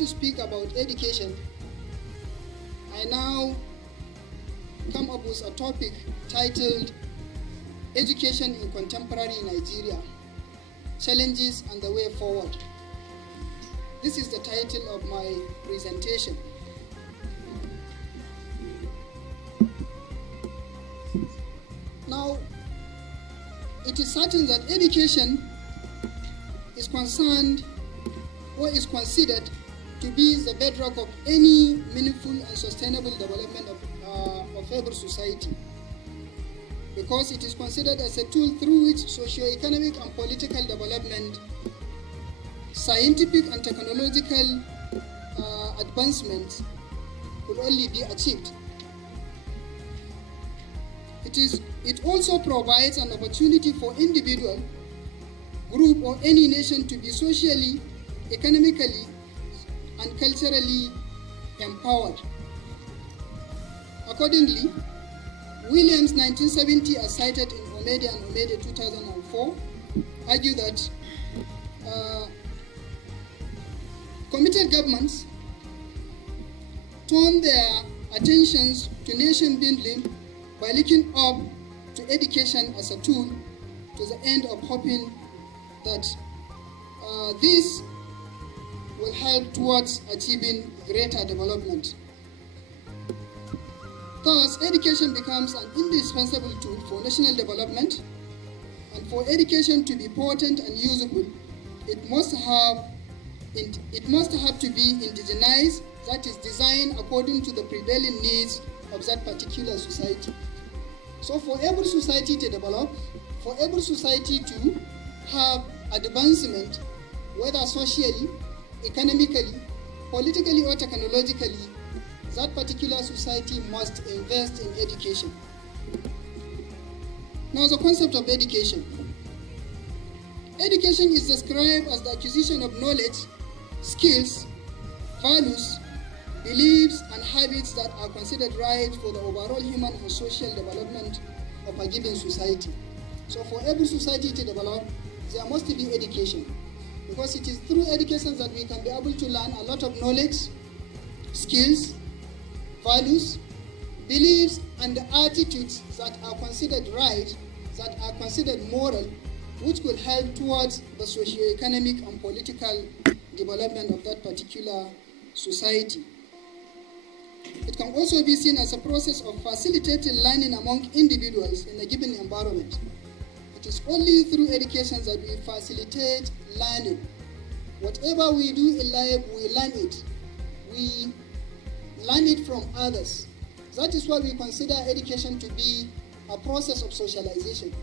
to speak about education, I now come up with a topic titled Education in Contemporary Nigeria, Challenges and the Way Forward. This is the title of my presentation. Now, it is certain that education is concerned or is considered to be the bedrock of any meaningful and sustainable development of every society, because it is considered as a tool through which socio-economic and political development, scientific and technological advancements could only be achieved. It also provides an opportunity for individual, group, or any nation to be socially, economically, and culturally empowered. Accordingly, Williams 1970, as cited in Omede and Omede 2004, argue that committed governments turn their attentions to nation building by looking up to education as a tool to the end of hoping that this will help towards achieving greater development. Thus, education becomes an indispensable tool for national development, and for education to be potent and usable, it must have to be indigenized, that is, designed according to the prevailing needs of that particular society. So for every society to develop, for every society to have advancement, whether socially, economically, politically, or technologically, that particular society must invest in education. Now, the concept of education. Education is described as the acquisition of knowledge, skills, values, beliefs, and habits that are considered right for the overall human and social development of a given society. So for every society to develop, there must be education, because it is through education that we can be able to learn a lot of knowledge, skills, values, beliefs, and attitudes that are considered right, that are considered moral, which could help towards the socio-economic and political development of that particular society. It can also be seen as a process of facilitating learning among individuals in a given environment. It is only through education that we facilitate learning. Whatever we do in life, we learn it. We learn it from others. That is why we consider education to be a process of socialization.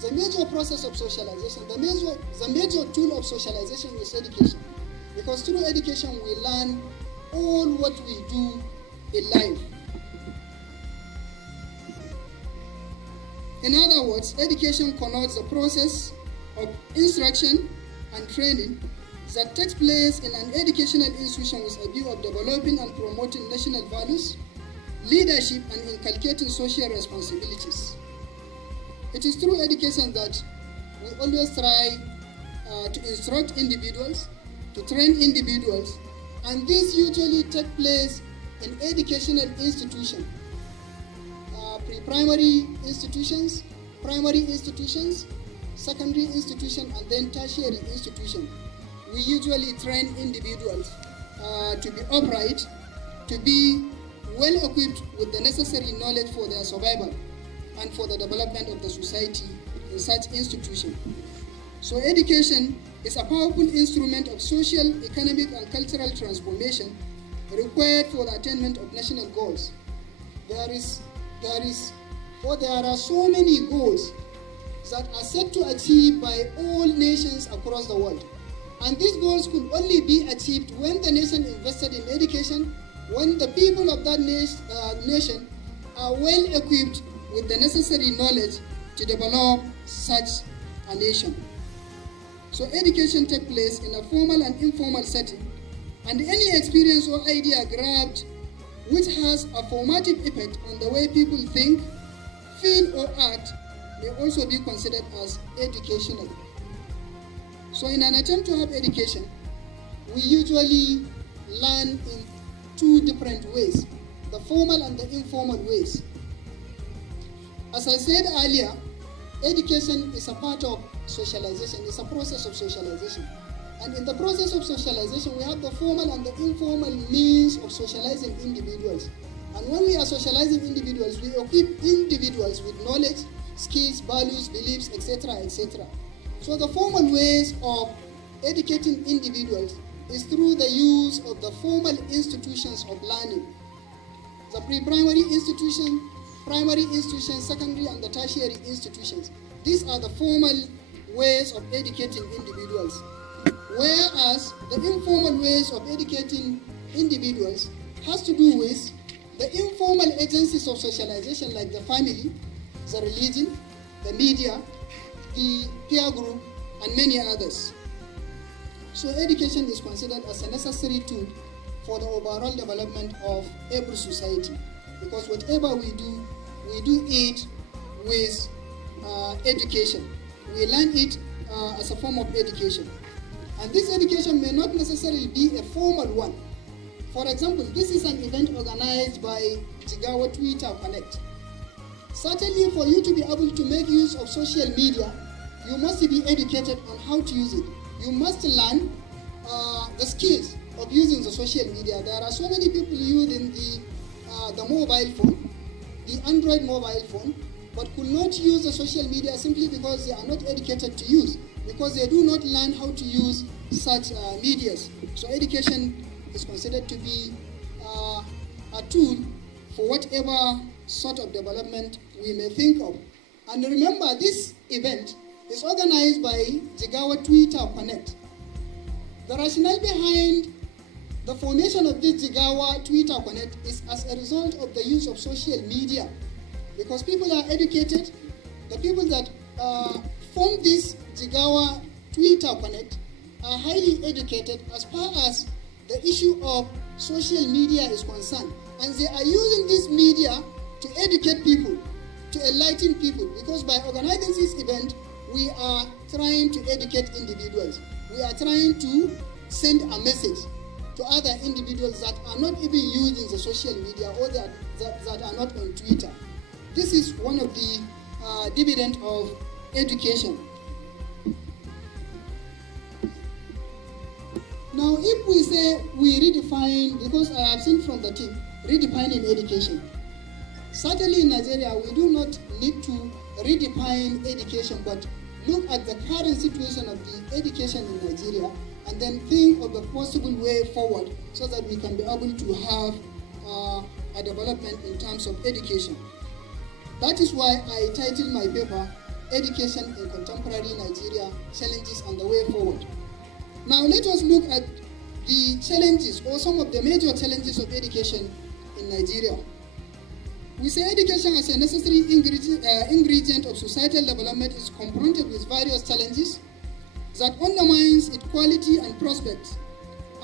The major process of socialization, the major tool of socialization is education. Because through education, we learn all what we do in life. In other words, education connotes the process of instruction and training that takes place in an educational institution with a view of developing and promoting national values, leadership, and inculcating social responsibilities. It is through education that we always try to instruct individuals, to train individuals, and this usually takes place in educational institutions, pre-primary institutions, primary institutions, secondary institutions, and then tertiary institutions. We usually train individuals to be upright, to be well equipped with the necessary knowledge for their survival and for the development of the society in such institutions. So education is a powerful instrument of social, economic, and cultural transformation required for the attainment of national goals. There are so many goals that are set to achieve by all nations across the world. And these goals could only be achieved when the nation invested in education, when the people of that nation are well equipped with the necessary knowledge to develop such a nation. So education takes place in a formal and informal setting, and any experience or idea grabbed which has a formative effect on the way people think, feel, or act may also be considered as educational. So in an attempt to have education, we usually learn in two different ways, the formal and the informal ways. As I said earlier, education is a part of socialization, it's a process of socialization. And in the process of socialization, we have the formal and the informal means of socializing individuals. And when we are socializing individuals, we equip individuals with knowledge, skills, values, beliefs, etc., etc. So the formal ways of educating individuals is through the use of the formal institutions of learning. The pre-primary institution, primary institutions, secondary and the tertiary institutions. These are the formal ways of educating individuals. Whereas the informal ways of educating individuals has to do with the informal agencies of socialization like the family, the religion, the media, the peer group, and many others. So education is considered as a necessary tool for the overall development of every society, because whatever we do it with education. We learn it as a form of education. And this education may not necessarily be a formal one. For example, this is an event organized by Jigawa Twitter Connect. Certainly for you to be able to make use of social media, you must be educated on how to use it. You must learn the skills of using the social media. There are so many people using the mobile phone, the Android mobile phone, but could not use the social media simply because they are not educated to use, because they do not learn how to use such medias. So education is considered to be a tool for whatever sort of development we may think of. And remember, this event is organized by Jigawa Twitter Connect. The rationale behind the formation of this Jigawa Twitter Connect is as a result of the use of social media, because people are educated. The people that form this Jigawa Twitter Connect are highly educated as far as the issue of social media is concerned. And they are using this media to educate people, to enlighten people, because by organizing this event, we are trying to educate individuals. We are trying to send a message to other individuals that are not even using the social media or that are not on Twitter. This is one of the dividends of education. Now, if we say we redefine, because I have seen from the team, redefining education. Certainly in Nigeria, we do not need to redefine education, but look at the current situation of the education in Nigeria and then think of the possible way forward so that we can be able to have a development in terms of education. That is why I titled my paper, Education in Contemporary Nigeria, Challenges and the Way Forward. Now let us look at the challenges or some of the major challenges of education in Nigeria. We say education as a necessary ingredient of societal development is confronted with various challenges that undermines its quality and prospects.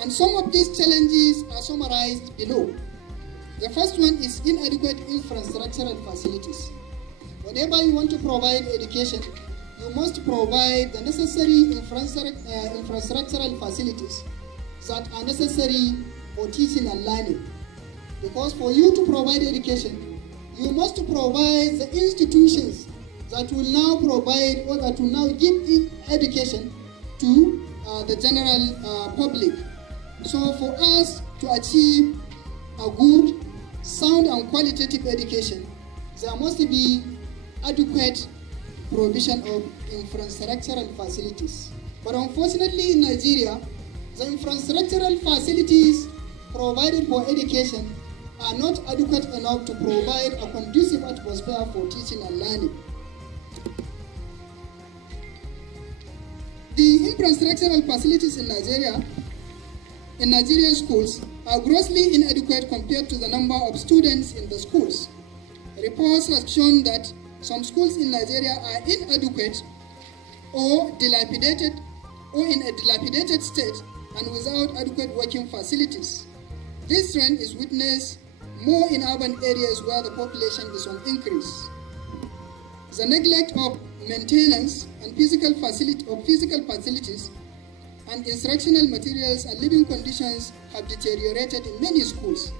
And some of these challenges are summarized below. The first one is inadequate infrastructural facilities. Whenever you want to provide education, you must provide the necessary infrastructural facilities that are necessary for teaching and learning. Because for you to provide education, you must provide the institutions that will now provide or that will now give education to the general public. So for us to achieve a good, sound and qualitative education, there must be adequate provision of infrastructural facilities. But unfortunately in Nigeria, the infrastructural facilities provided for education are not adequate enough to provide a conducive atmosphere for teaching and learning. The infrastructural facilities in Nigerian schools are grossly inadequate compared to the number of students in the schools. Reports have shown that some schools in Nigeria are inadequate or dilapidated or in a dilapidated state and without adequate working facilities. This trend is witnessed more in urban areas where the population is on increase. The neglect of maintenance and physical facilities and instructional materials and living conditions have deteriorated in many schools.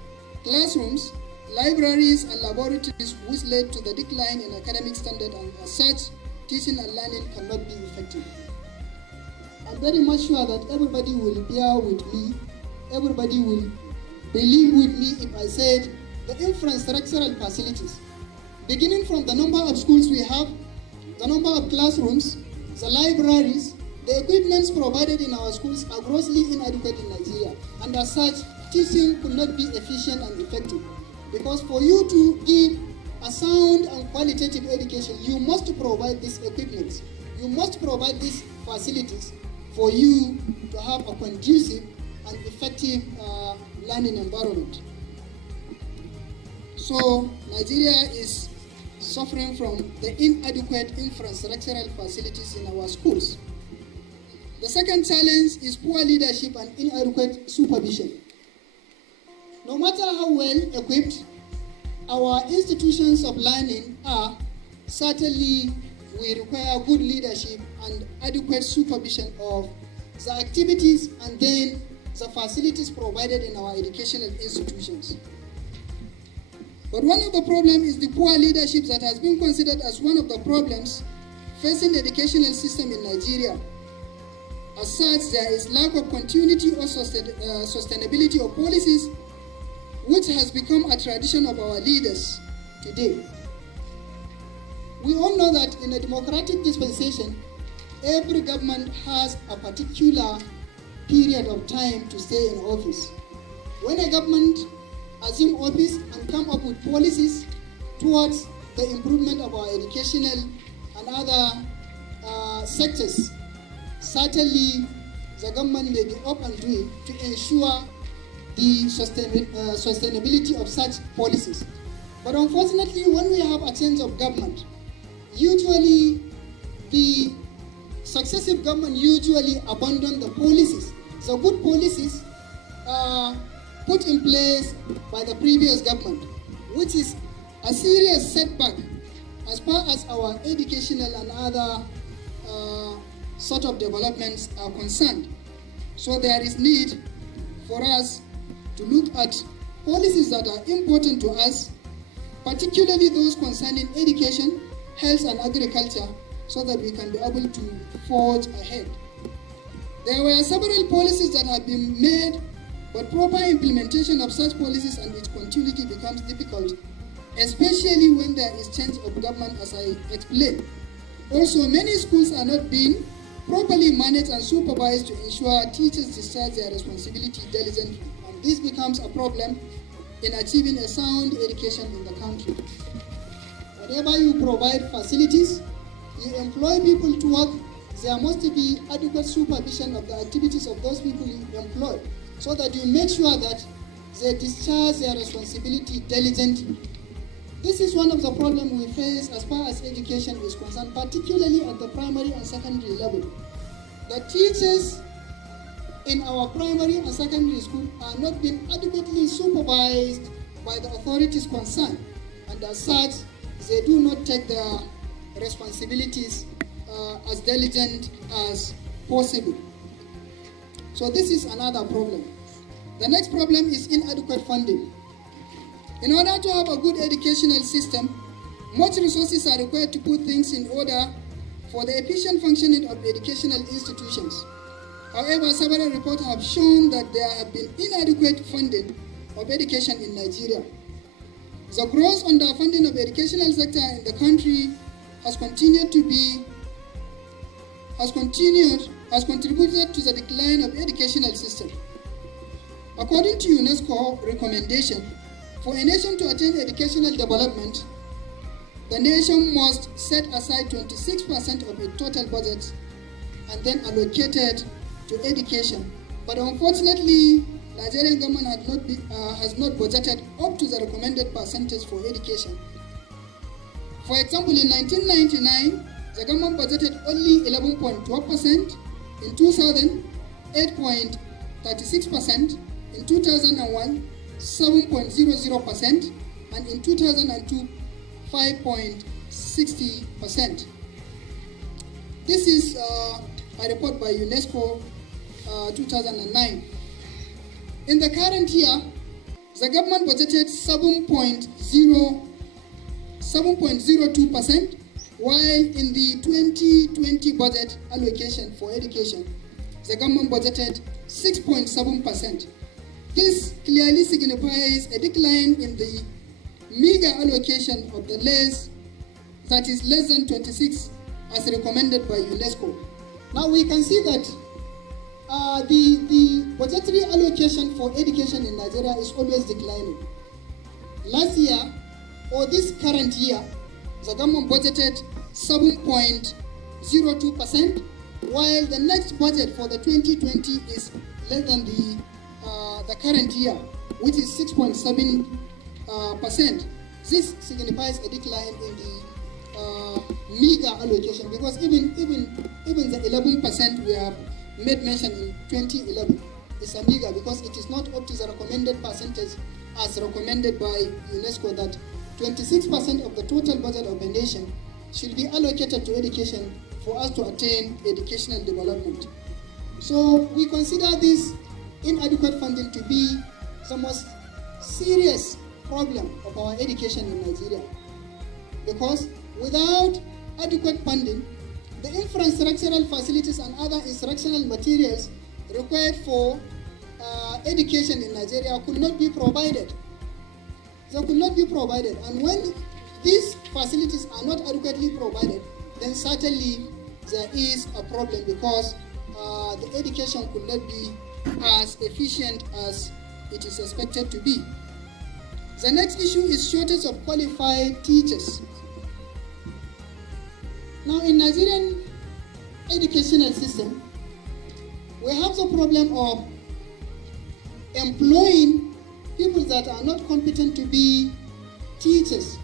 Classrooms, libraries, and laboratories, which led to the decline in academic standard, and as such, teaching and learning cannot be effective. I'm very much sure that everybody will bear with me, everybody will believe with me if I said the infrastructural facilities, beginning from the number of schools we have, the number of classrooms, the libraries, the equipments provided in our schools are grossly inadequate in Nigeria, and as such, teaching could not be efficient and effective. Because for you to give a sound and qualitative education, you must provide these equipments, you must provide these facilities for you to have a conducive and effective learning environment. So Nigeria is suffering from the inadequate infrastructural facilities in our schools. The second challenge is poor leadership and inadequate supervision. No matter how well equipped our institutions of learning are, certainly we require good leadership and adequate supervision of the activities and then the facilities provided in our educational institutions. But one of the problems is the poor leadership that has been considered as one of the problems facing the educational system in Nigeria. As such, there is lack of continuity or sustainability of policies, which has become a tradition of our leaders today. We all know that in a democratic dispensation, every government has a particular period of time to stay in office. When a government assume office and come up with policies towards the improvement of our educational and other sectors, certainly the government may be up and doing to ensure the sustainability of such policies. But unfortunately, when we have a change of government, usually the successive government usually abandon the policies. The good policies put in place by the previous government, which is a serious setback as far as our educational and other sort of developments are concerned. So there is need for us to look at policies that are important to us, particularly those concerning education, health and agriculture, so that we can be able to forge ahead. There were several policies that have been made, but proper implementation of such policies and its continuity becomes difficult, especially when there is change of government, as I explained. Also, many schools are not being properly managed and supervised to ensure teachers discharge their responsibility diligently, and this becomes a problem in achieving a sound education in the country. Whenever you provide facilities, you employ people to work, there must be adequate supervision of the activities of those people you employ, so that you make sure that they discharge their responsibility diligently. This is one of the problems we face as far as education is concerned, particularly at the primary and secondary level. The teachers in our primary and secondary school are not being adequately supervised by the authorities concerned, and as such, they do not take their responsibilities as diligent as possible. So this is another problem. The next problem is inadequate funding. In order to have a good educational system, much resources are required to put things in order for the efficient functioning of educational institutions. However, several reports have shown that there have been inadequate funding of education in Nigeria. The gross underfunding of the educational sector in the country has contributed to the decline of the educational system. According to UNESCO recommendation, for a nation to attain educational development, the nation must set aside 26% of its total budget and then allocate it to education. But unfortunately, Nigerian government has not budgeted up to the recommended percentage for education. For example, in 1999, the government budgeted only 11.12%, in 2000, 8.36%, in 2001, 7.00%, and in 2002, 5.60%. This is a report by UNESCO 2009. In the current year, the government budgeted 7.02%, while in the 2020 budget allocation for education, the government budgeted 6.7%. This clearly signifies a decline in the meager allocation of the less than 26 as recommended by UNESCO. Now we can see that the budgetary allocation for education in Nigeria is always declining. Last year, or this current year, the government budgeted 7.02%, while the next budget for the 2020 is less than the current year, which is 6.7%. This signifies a decline in the meager allocation, because even the 11% we have made mention in 2011 is a meager, because it is not up to the recommended percentage as recommended by UNESCO, that 26% of the total budget of the nation should be allocated to education for us to attain educational development. So we consider this inadequate funding to be the most serious problem of our education in Nigeria, because without adequate funding, the infrastructural facilities and other instructional materials required for education in Nigeria could not be provided. They could not be provided, and when these facilities are not adequately provided, then certainly there is a problem, because the education could not be as efficient as it is expected to be. The next issue is shortage of qualified teachers. Now, in Nigerian educational system, we have the problem of employing people that are not competent to be teachers,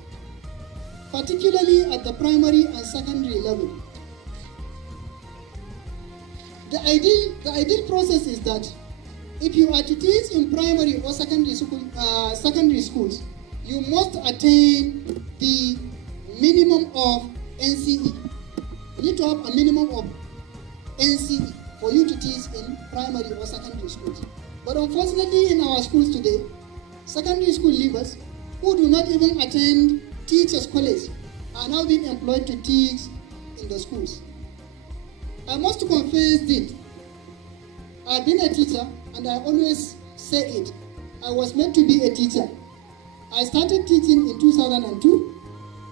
particularly at the primary and secondary level. The ideal process is that if you are to teach in primary or secondary schools, you must attain the minimum of NCE. You need to have a minimum of NCE for you to teach in primary or secondary schools. But unfortunately, in our schools today, secondary school leavers who do not even attend teachers' college are now being employed to teach in the schools. I must confess that I've been a teacher, and I always say it. I was meant to be a teacher. I started teaching in 2002.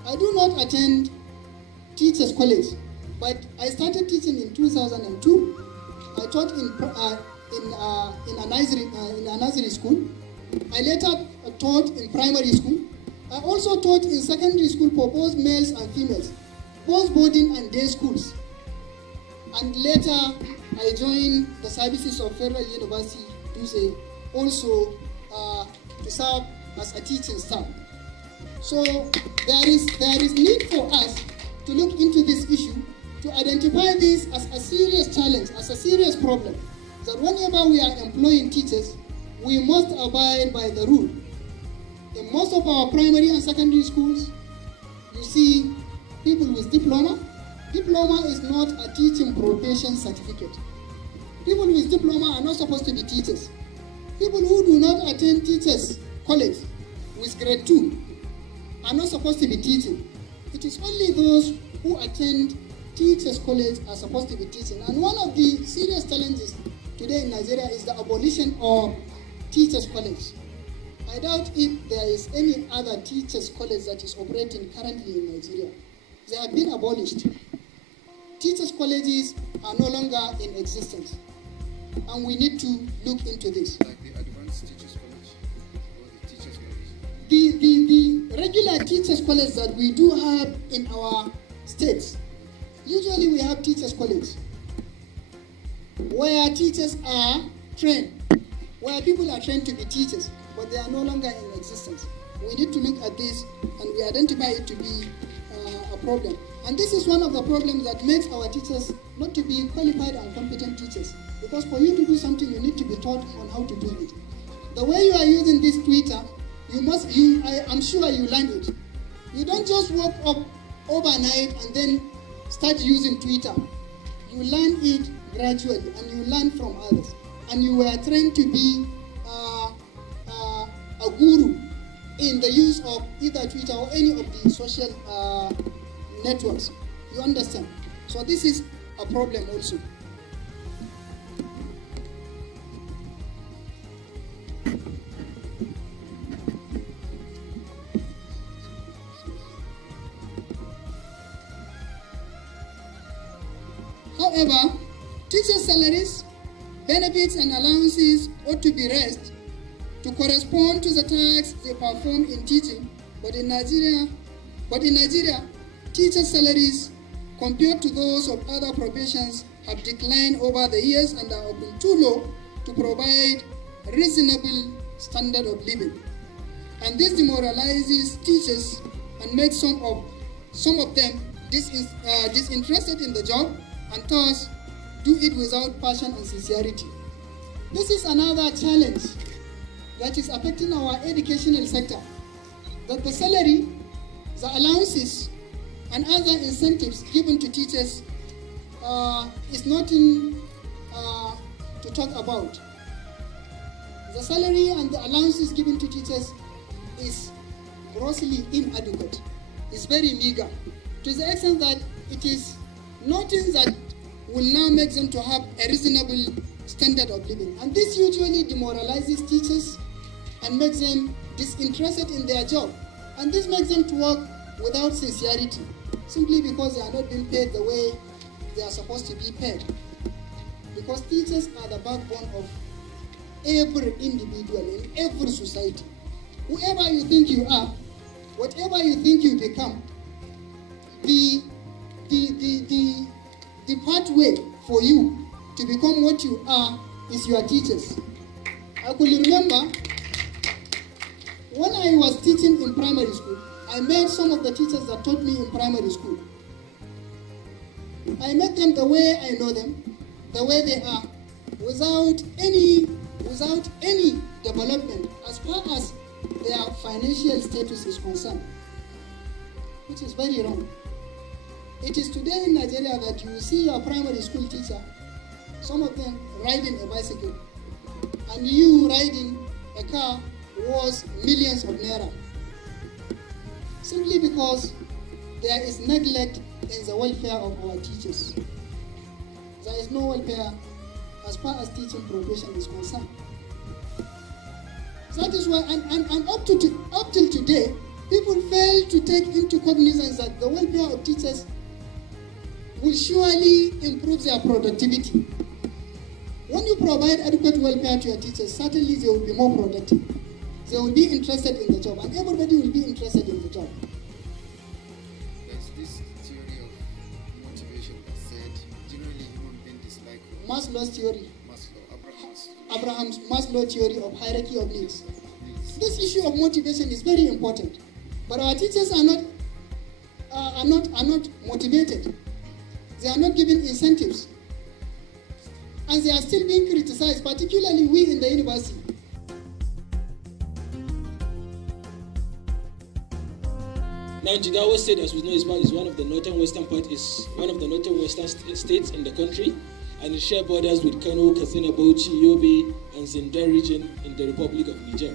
I do not attend teachers' college, but I started teaching in 2002. I taught in a nursery school. I later taught in primary school. I also taught in secondary school for both males and females, both boarding and day schools. And later, I joined the services of Federal University, Duse, also to serve as a teaching staff. So there is need for us to look into this issue, to identify this as a serious challenge, as a serious problem, that whenever we are employing teachers, we must abide by the rule. In most of our primary and secondary schools, you see people with diploma. Diploma is not a teaching profession certificate. People with diploma are not supposed to be teachers. People who do not attend teachers' college with grade 2 are not supposed to be teaching. It is only those who attend teachers' college are supposed to be teaching. And one of the serious challenges today in Nigeria is the abolition of teachers' college. I doubt if there is any other teachers' college that is operating currently in Nigeria. They have been abolished. Teachers' colleges are no longer in existence, and we need to look into this. Like the advanced teachers' college or the teachers' college? The regular teachers' college that we do have in our states, usually we have teachers' college where teachers are trained, where people are trained to be teachers, but they are no longer in existence. We need to look at this, and we identify it to be a problem. And this is one of the problems that makes our teachers not to be qualified and competent teachers. Because for you to do something, you need to be taught on how to do it. The way you are using this Twitter, I'm sure you learned it. You don't just wake up overnight and then start using Twitter. you learn it gradually and you learn from others. And you were trained to be a guru in the use of either Twitter or any of the social networks. You understand? So this is a problem also. However, teachers' salaries, benefits and allowances ought to be raised to correspond to the tasks they perform in teaching. But in Nigeria, teachers' salaries compared to those of other professions have declined over the years and are often too low to provide reasonable standard of living. And this demoralizes teachers and makes some of them disinterested in the job and thus do it without passion and sincerity. This is another challenge that is affecting our educational sector, that the salary, the allowances, and other incentives given to teachers is nothing to talk about. The salary and the allowances given to teachers is grossly inadequate. It's very meager, to the extent that it is nothing that will now make them to have a reasonable standard of living. And this usually demoralizes teachers and makes them disinterested in their job. And this makes them to work without sincerity, simply because they are not being paid the way they are supposed to be paid. Because teachers are the backbone of every individual in every society. Whoever you think you are, whatever you think you become, the pathway for you to become what you are is your teachers. I could remember when I was teaching in primary school, I met some of the teachers that taught me in primary school. I met them the way I know them, the way they are, without any development as far as their financial status is concerned, which is very wrong. It is today in Nigeria that you see your primary school teacher, some of them riding a bicycle, and you riding a car worth millions of naira, simply because there is neglect in the welfare of our teachers. There is no welfare as far as teaching profession is concerned. That is why, and up till today, people fail to take into cognizance that the welfare of teachers will surely improve their productivity. When you provide adequate welfare to your teachers, certainly they will be more productive. They will be interested in the job, and everybody will be interested in the job. There's this theory of motivation that said generally human beings dislike Maslow's theory. Abraham's Maslow's theory of hierarchy of needs. This issue of motivation is very important, but our teachers are not motivated. They are not given incentives, and they are still being criticized, particularly we in the university. Now, Jigawa State, as we know, is one of the northern-western states in the country, and it shares borders with Kano, Katsina, Bauchi, Yobe, and Zindar region in the Republic of Niger.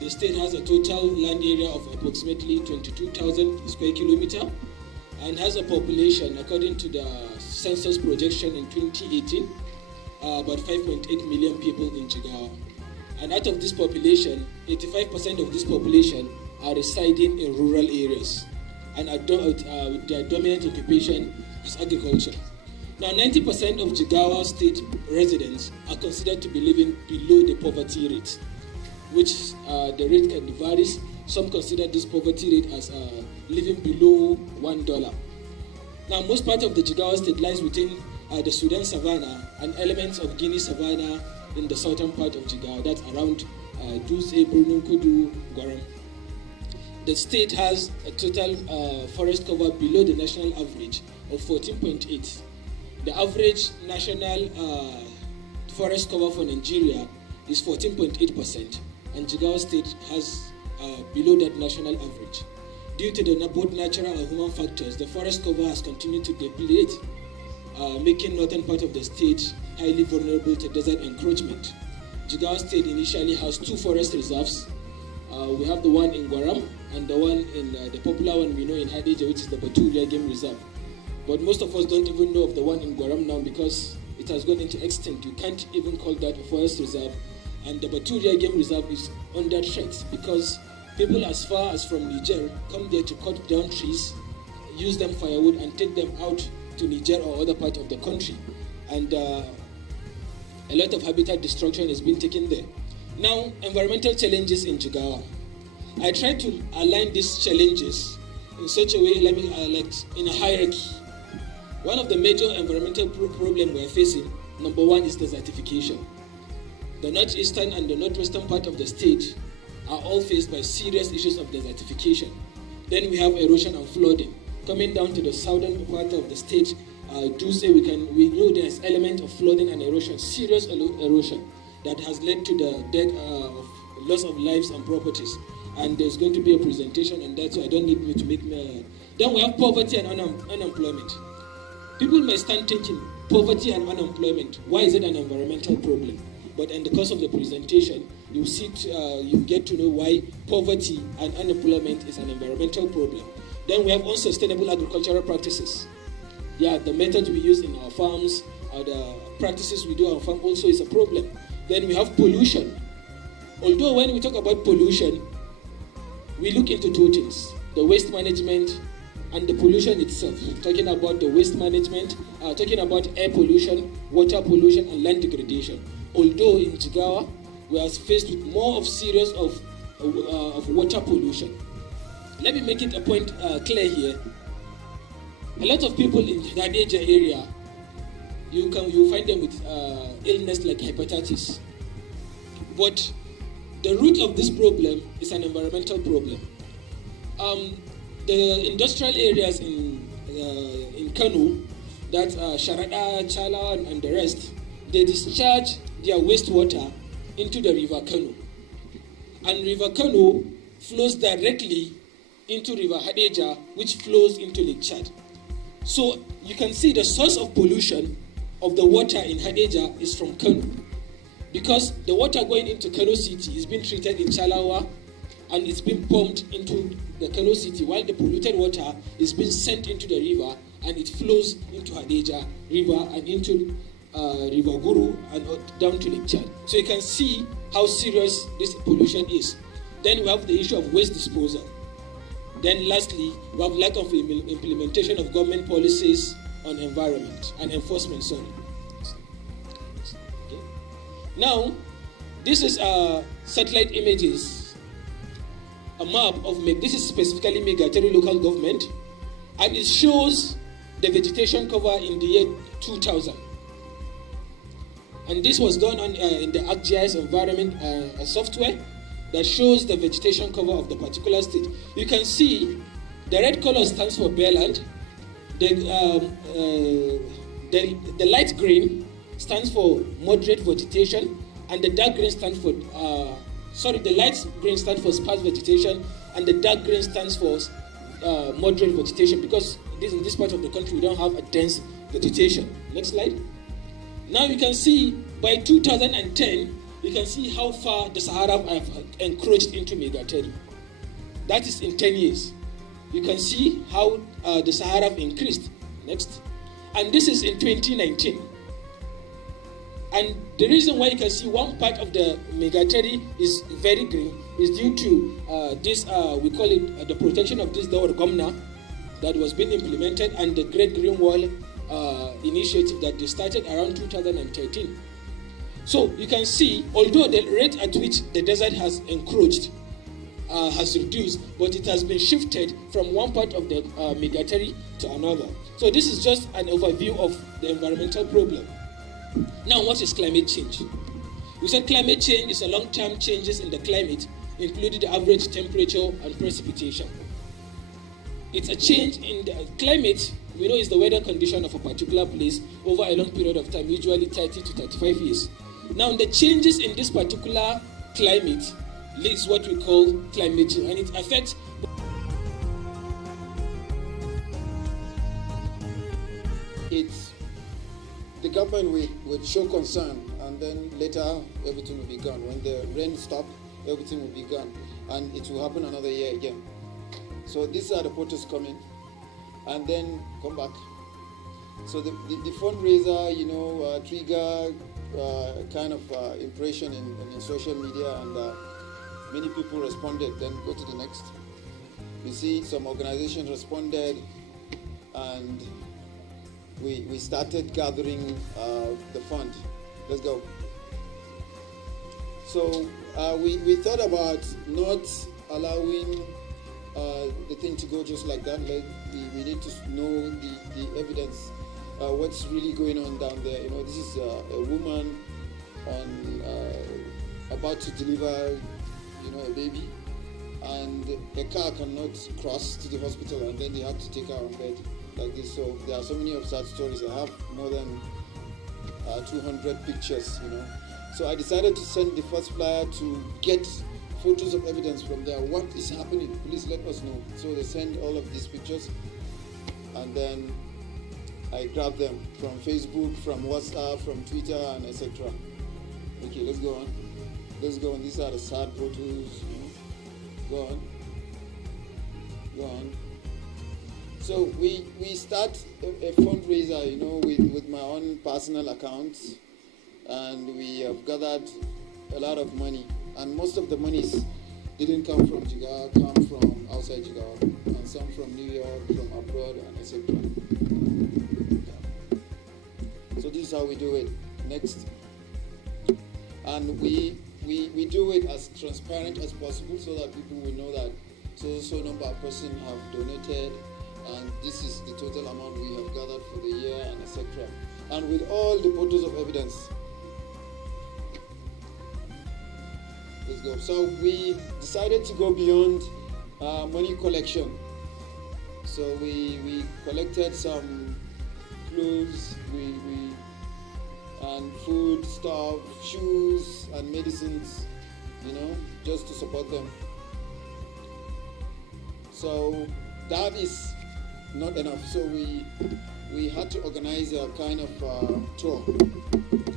The state has a total land area of approximately 22,000 square kilometers and has a population, according to the census projection in 2018, about 5.8 million people in Jigawa. And out of this population, 85% of this population are residing in rural areas, and their dominant occupation is agriculture. Now, 90% of Jigawa state residents are considered to be living below the poverty rate, which the rate can vary. Some consider this poverty rate as living below $1. Now, most part of the Jigawa state lies within the Sudan Savannah and elements of Guinea Savannah in the southern part of Jigawa, that's around Dutse, Brunei, Kudu, Gwaram. The state has a total forest cover below the national average of 14.8. The average national forest cover for Nigeria is 14.8%, and Jigawa state has below that national average. Due to both natural and human factors, the forest cover has continued to deplete making northern part of the state highly vulnerable to desert encroachment. Jigawa State initially has 2 forest reserves. We have the one in Gwaram and the one in the popular one we know in Hadejia, which is the Baturia Game Reserve. But most of us don't even know of the one in Gwaram now because it has gone into extinct. You can't even call that a forest reserve. And the Baturia Game Reserve is under threat because people as far as from Niger come there to cut down trees, use them firewood, and take them out to Niger or other part of the country. And a lot of habitat destruction has been taken there. Now, environmental challenges in Jigawa. I try to align these challenges in such a way, like in a hierarchy. One of the major environmental problems we are facing, number one, is desertification. The northeastern and the northwestern part of the state are all faced by serious issues of desertification. Then we have erosion and flooding. Coming down to the southern part of the state, do say we know there's element of flooding and erosion, serious erosion that has led to the death of loss of lives and properties. And there's going to be a presentation on that, so I don't need you to make me. Then we have poverty and unemployment. People may stand thinking, poverty and unemployment, why is it an environmental problem? But in the course of the presentation, you get to know why poverty and unemployment is an environmental problem. Then we have unsustainable agricultural practices. Yeah, the methods we use in our farms, the practices we do on farm also is a problem. Then we have pollution. Although when we talk about pollution, we look into 2 things, the waste management and the pollution itself. Talking about the waste management, talking about air pollution, water pollution, and land degradation. Although in Jigawa, we are faced with more of serious of water pollution. Let me make it a point clear here. A lot of people in the Hadejia area, you find them with illness like hepatitis. But the root of this problem is an environmental problem. The industrial areas in Kano, that Sharada, Chala, and the rest, they discharge their wastewater into the River Kano. And River Kano flows directly into River Hadejia, which flows into Lake Chad. So you can see the source of pollution of the water in Hadejia is from Kano. Because the water going into Kano City is being treated in Chalawa and it's being pumped into the Kano City, while the polluted water is being sent into the river and it flows into Hadejia River and into River Guru and down to Lake Chad. So you can see how serious this pollution is. Then we have the issue of waste disposal. Then lastly, we have lack of implementation of government policies on environment and enforcement, Okay. Now, this is satellite images, a map of, this is specifically Megateri local government, and it shows the vegetation cover in the year 2000. And this was done on, in the ArcGIS environment software that shows the vegetation cover of the particular state. You can see the red color stands for bare land, the light green stands for moderate vegetation, and the dark green stands for, the light green stands for sparse vegetation, and the dark green stands for moderate vegetation, because in this part of the country we don't have a dense vegetation. Next slide. Now you can see by 2010, you can see how far the Sahara have encroached into Megateri. That is in 10 years. You can see how the Sahara have increased. Next. And this is in 2019. And the reason why you can see one part of the Megateri is very green is due to this, we call it the protection of this Dawar Gomna that was being implemented, and the Great Green Wall initiative that they started around 2013. So you can see, although the rate at which the desert has encroached has reduced, but it has been shifted from one part of the Megateri to another. So this is just an overview of the environmental problem. Now, what is climate change? We said climate change is a long-term changes in the climate, including the average temperature and precipitation. It's a change in the climate. We know is the weather condition of a particular place over a long period of time, usually 30 to 35 years. Now, the changes in this particular climate is what we call climate change, and it affects the government would show concern, and then later everything will be gone. When the rain stops, everything will be gone, and it will happen another year again. So these are the protests coming, and then come back. So the fundraiser, trigger kind of impression in social media, and many people responded. Then go to the next. You see, some organizations responded, and we started gathering the fund. Let's go. So we thought about not allowing the thing to go just like that. We need to know the evidence, what's really going on down there. This is a woman about to deliver, a baby, and a car cannot cross to the hospital, and then they had to take her on bed like this. So there are so many of such stories. I have more than 200 pictures, So I decided to send the first flyer to get photos of evidence from there. What is happening? Please let us know. So they send all of these pictures, and then I grab them from Facebook, from WhatsApp, from Twitter, and etc. Okay, let's go on. These are the sad photos. Go on. So we start a fundraiser, with my own personal accounts, and we have gathered a lot of money, and most of the monies didn't come from Jigawa, come from outside Jigawa, and some from New York, from abroad, and etc. So this is how we do it. Next. And we do it as transparent as possible, so that people will know that so number of persons have donated, and this is the total amount we have gathered for the year, and etc. And with all the photos of evidence. Let's go. So we decided to go beyond money collection. So we collected some clothes, and food stuff, shoes and medicines, just to support them. So that is not enough. So we had to organize a kind of tour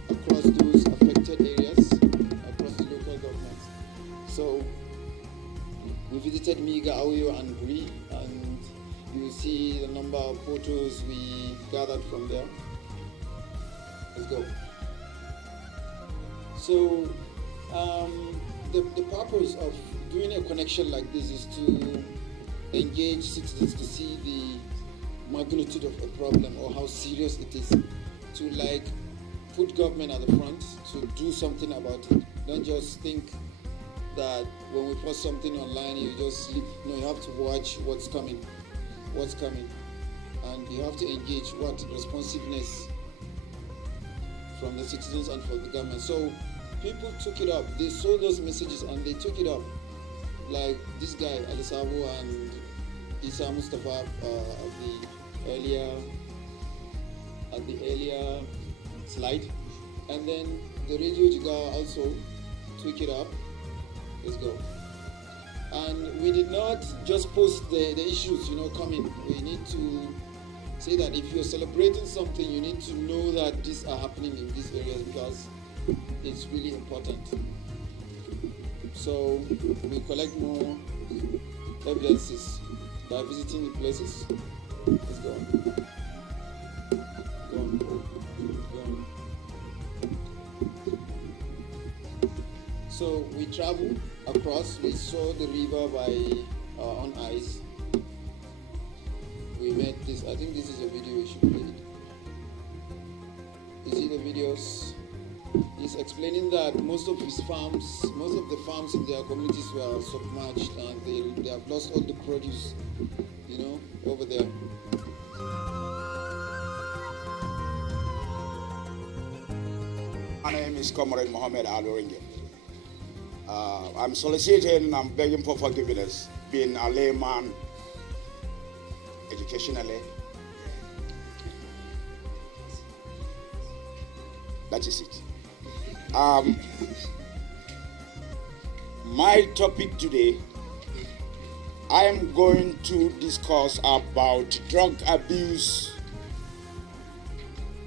across those affected areas, across the local governments. So we visited Miga, Aoyo, and Buri, and you will see the number of photos we gathered from there. Let's go. So the purpose of doing a connection like this is to engage citizens to see the magnitude of a problem, or how serious it is, to put government at the front, to do something about it. Don't just think that when we post something online you just sleep. No, you have to watch what's coming, and you have to engage responsiveness from the citizens and from the government. So people took it up. They saw those messages and they took it up. Like this guy, Alisabu and Isa Mustafa at the earlier slide. And then the Radio Jigawa also took it up. Let's go. And we did not just post the issues, coming. We need to say that if you're celebrating something, you need to know that these are happening in these areas, because it's really important. So we collect more evidences by visiting the places. Let's go on. So we traveled across. We saw the river by our own eyes. We met this. I think this is a video we should play it. You see the videos? He's explaining that most of the farms in their communities were submerged, and they have lost all the produce, over there. My name is Comrade Mohammed Aluringe. I'm soliciting, I'm begging for forgiveness, being a layman, educationally. That is it. My topic today, I am going to discuss about drug abuse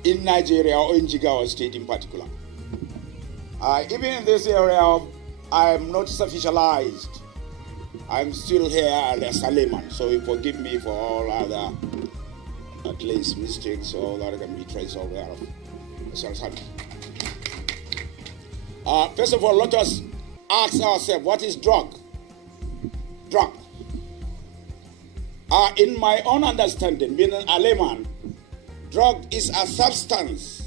in Nigeria or in Jigawa state in particular. Even in this area, I'm not sufficientized. I'm still here as a layman, so you forgive me for all other, at least, mistakes or that can be traced over there. First of all, let us ask ourselves, what is drug? Drug. In my own understanding, being a layman, drug is a substance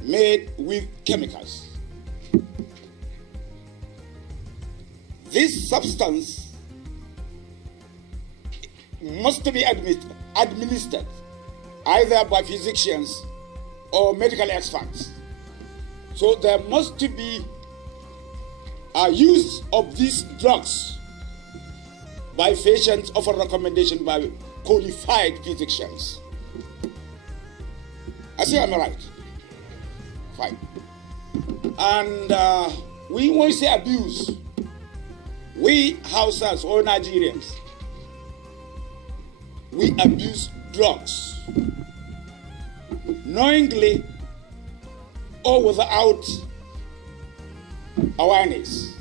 made with chemicals. This substance must be administered either by physicians or medical experts. So there must be a use of these drugs by patients of a recommendation by qualified physicians. I say I'm right. Fine. And we won't say abuse. We Hausas or Nigerians, we abuse drugs knowingly or without awareness.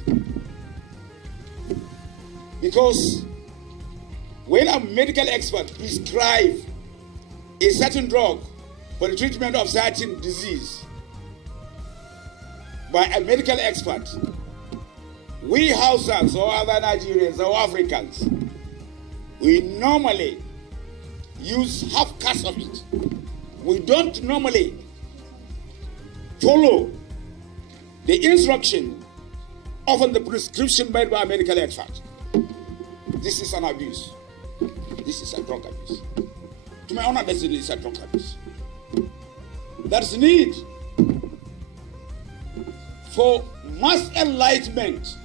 Because when a medical expert prescribes a certain drug for the treatment of certain disease by a medical expert, we Hausas or other Nigerians or Africans, we normally use half cuts of it. We don't normally follow the instruction, often the prescription made by a medical expert. This is an abuse. This is a drug abuse. To my own understanding, it's a drug abuse. There's need for mass enlightenment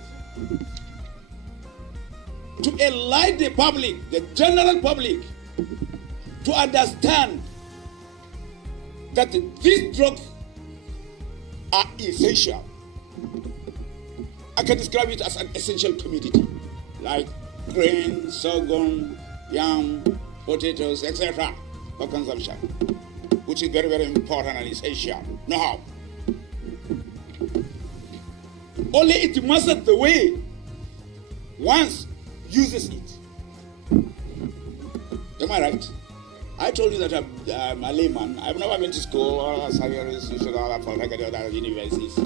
to enlighten the public, the general public, to understand that these drugs are essential. I can describe it as an essential commodity, like grain, sorghum, yam, potatoes, etc. for consumption, which is very, very important and essential. Know how? Only it mustn't the way once uses it. Am I right? I told you that I'm a layman. I've never been to school or secondary institution or other universities.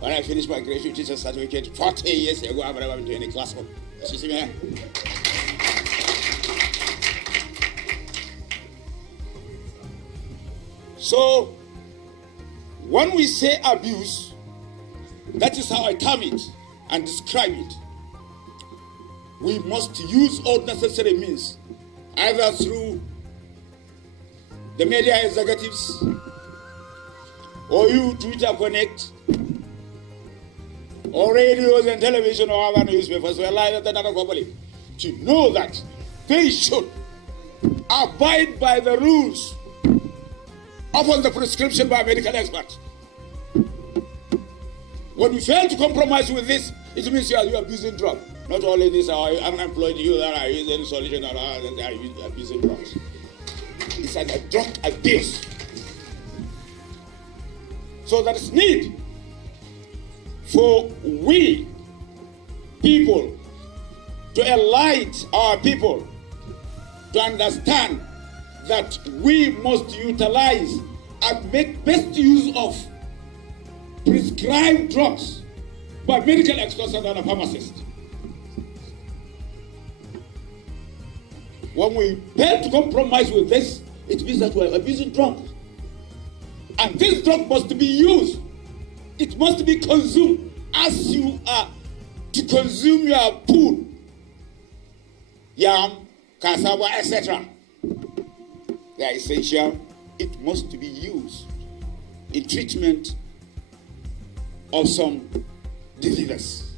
When I finished my graduate teacher certificate 40 years ago, I've never been to any classroom. You see me? So, when we say abuse, that is how I term it and describe it. We must use all necessary means, either through the media executives, or you Twitter Connect, or radios and television or other newspapers, or another public, to know that they should abide by the rules upon the prescription by a medical expert. When you fail to compromise with this, it means you are abusing drugs. Not only this, unemployed you that are using solution or they are abusing drugs. It's like a drug abuse. So there is need for we people to enlighten our people to understand that we must utilize and make best use of prescribed drugs by medical experts and pharmacists. When we fail to compromise with this, it means that we are abusing drugs. And this drug must be used. It must be consumed as you are to consume your food, yam, cassava, etc. They are essential. It must be used in treatment of some diseases.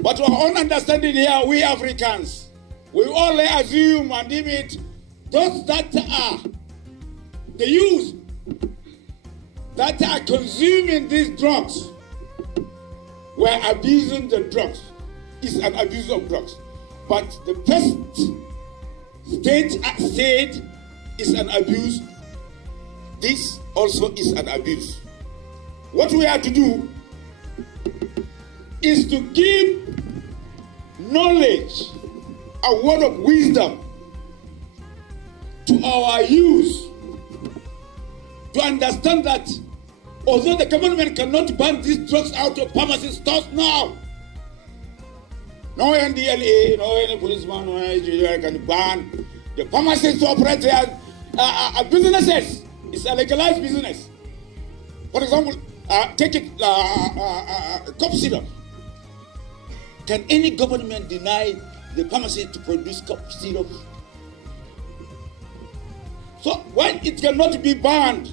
But our own understanding here, we Africans, we only assume and deem it those that are the youth that are consuming these drugs were abusing the drugs. It's an abuse of drugs. But the first state is an abuse. This also is an abuse. What we have to do is to give knowledge, a word of wisdom to our youth to understand that although the government cannot ban these drugs out of pharmacy stores now, no NDLA, no any policeman, no any can ban the pharmacists to operate their businesses. It's a legalized business. For example, take it, cough syrup. Can any government deny the pharmacy to produce cough syrup? So when it cannot be banned,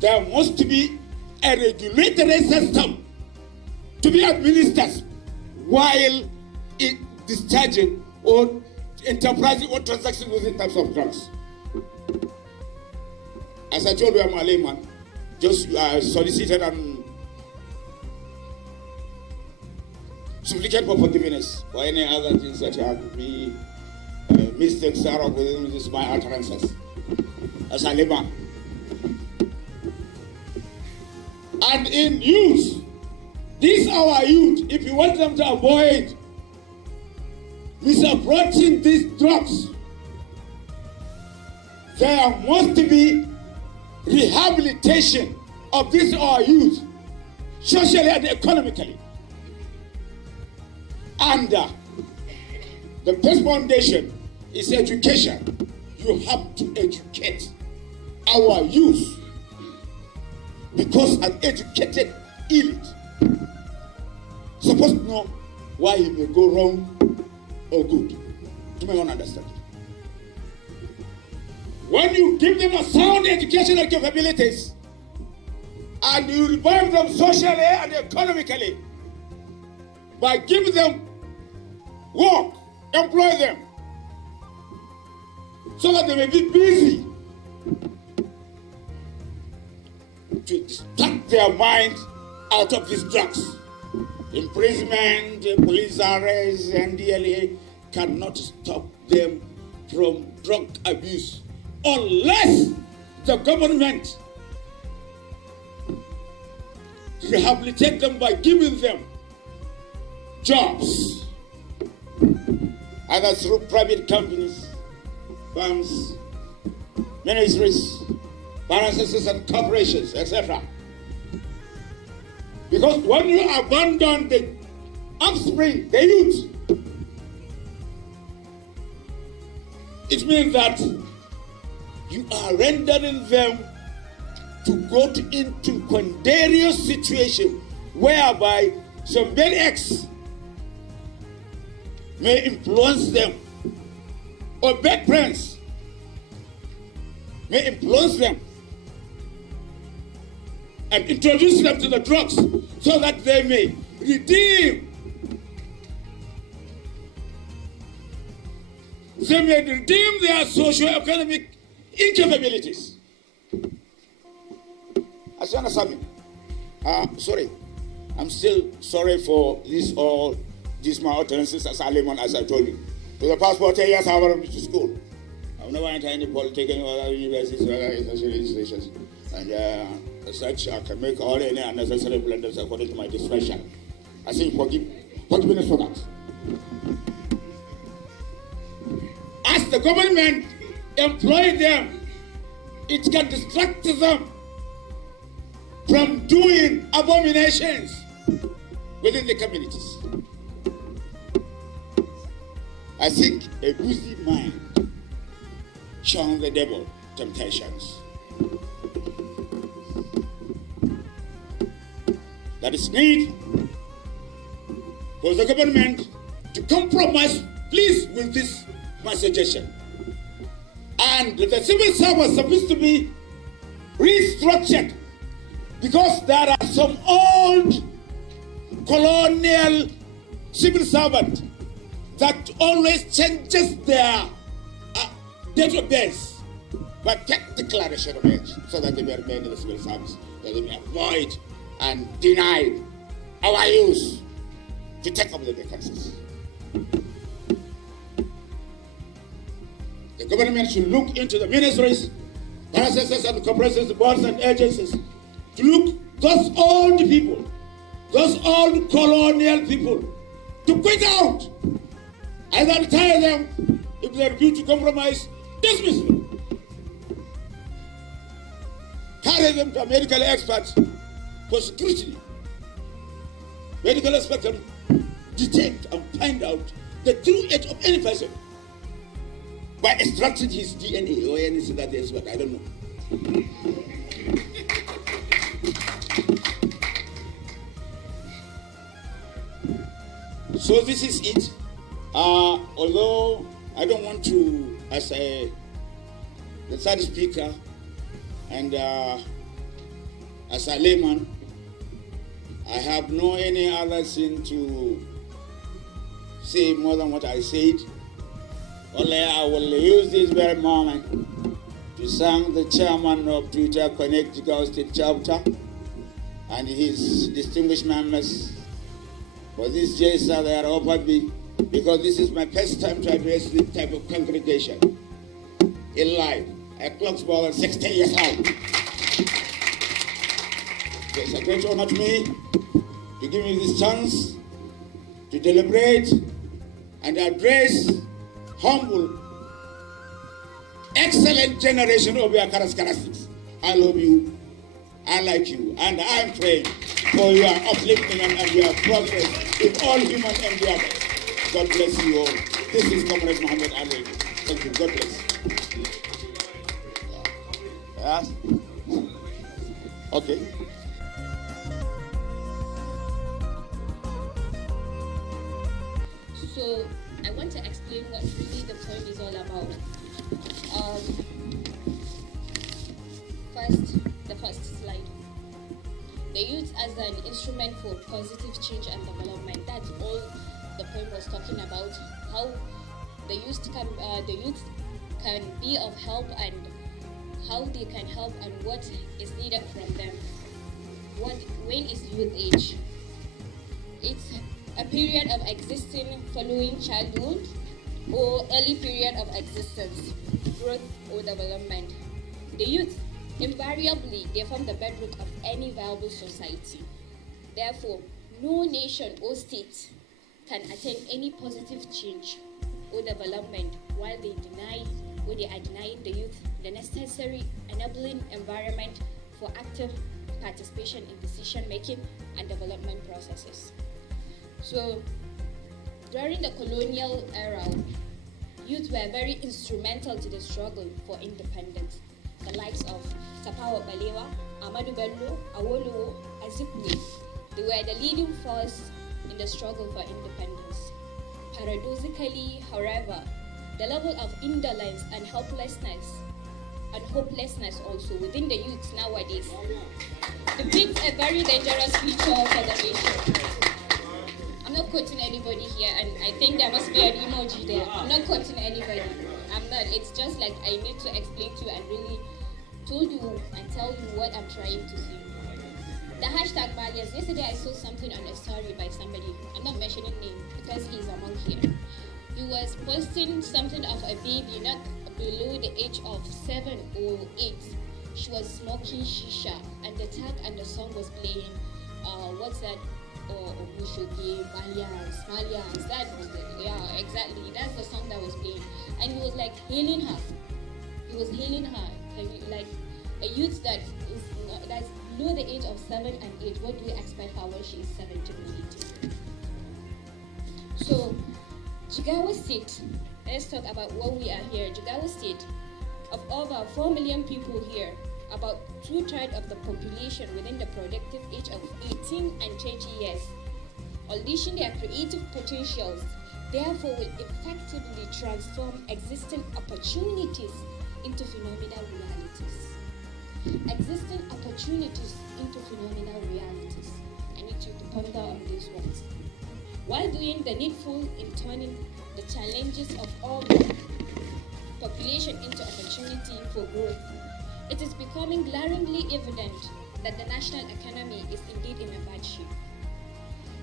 there must be a regulatory system to be administered while it discharging or enterprising or transacting with in types of drugs. As I told you, I'm a layman, just solicited and supplicate for forgiveness for any other things that have been mistakes are within this my utterances. As a layman. And in youth, these are our youth. If you want them to avoid misapproaching these drugs, there must be rehabilitation of these our youth, socially and economically. And the best foundation is education. You have to educate our youth, because an educated elite supposed to know why he may go wrong or good. You may not understand. When you give them a sound educational capabilities and you revive them socially and economically by giving them work, employ them so that they may be busy to distract their mind out of these drugs. Imprisonment, police arrests, NDLA cannot stop them from drug abuse unless the government rehabilitate them by giving them jobs, either through private companies, firms, ministries, businesses and corporations, etc. Because when you abandon the offspring, the youth, it means that you are rendering them to go into contagious situation whereby some bad acts may influence them, or bad friends may influence them and introduce them to the drugs so that they may redeem. They may redeem their socio-economic incapabilities. As you understand me? Sorry. I'm still sorry for these my utterances as a layman, as I told you. For the past 40 years, I've never been to school. I've never entered any polytechnic or other universities or other international institutions. And as such, I can make all any unnecessary blunders according to my discretion. I think forgiveness for that. As the government employ them, it can distract them from doing abominations within the communities. I think a busy mind shun the devil temptations. That is need for the government to compromise, please, with this my suggestion. And the civil service is supposed to be restructured, because there are some old colonial civil servants that always changes their date of birth, but get declaration of age so that they may remain in the civil service, that they may avoid and deny our youth to take up the vacancies. The government should look into the ministries, processes and corporations, boards and agencies, to look those old people, those old colonial people, to quit out. Either retire them, if they refuse to compromise, dismiss them. Carry them to medical experts for scrutiny. Medical experts can detect and find out the true age of any person by extracting his DNA or anything that they expect. I don't know. So this is it. Although I don't want to, as the third speaker and as a layman, I have no any other thing to say more than what I said. Only I will use this very moment to thank the chairman of Twitter Connect Jigawa State Chapter and his distinguished members for this gesture they are offered me, because this is my first time to address this type of congregation in life. I clocked more than 60 years old. It's a great honor to me to give me this chance to deliberate and address humble, excellent generation of your characteristics. I love you, I like you, and I'm praying for your upliftment and your progress in all human endeavors. God bless you all. This is Comrade Muhammad Ali. Thank you. God bless. Yes? Okay. So I want to explain what really the poem is all about. The first slide. The youth as an instrument for positive change and development. That's all the poem was talking about. How the youth can be of help and how they can help and what is needed from them. When is youth age? It's a period of existing following childhood or early period of existence, growth or development. The youth, invariably, they form the bedrock of any viable society. Therefore, no nation or state can attain any positive change or development while they are denying the youth the necessary enabling environment for active participation in decision-making and development processes. So, during the colonial era, youth were very instrumental to the struggle for independence. The likes of Tafawa Balewa, Ahmadu Bello, Awolowo, Azikwe, they were the leading force in the struggle for independence. Paradoxically, however, the level of indolence and hopelessness also within the youth nowadays depicts a very dangerous future for the nation. I'm not quoting anybody here, and I think there must be an emoji there. I'm not quoting anybody. I'm not. It's just like I need to explain to you and really told you and tell you what I'm trying to say. The hashtag Malians. Yesterday I saw something on a story by somebody. I'm not mentioning name because he's among here. He was posting something of a baby not below the age of 7 or 8. She was smoking shisha, and the tag and the song was playing. What's that? Obushoge, Malians. That was yeah, exactly. That's the song that was playing, and he was like hailing her. He was hailing her, like a youth that is that's below the age of 7 and 8. What do you expect her when she is 17 or 18? So, Jigawa State. Let's talk about what we are here. Jigawa State, of over 4 million people here, about 2/3 of the population within the productive age of 18 and 30 years, unleashing their creative potentials, therefore will effectively transform existing opportunities into phenomenal realities. Existing opportunities into phenomenal realities. I need you to ponder on these words. While doing the needful in turning the challenges of all population into opportunity for growth, it is becoming glaringly evident that the national economy is indeed in a bad shape,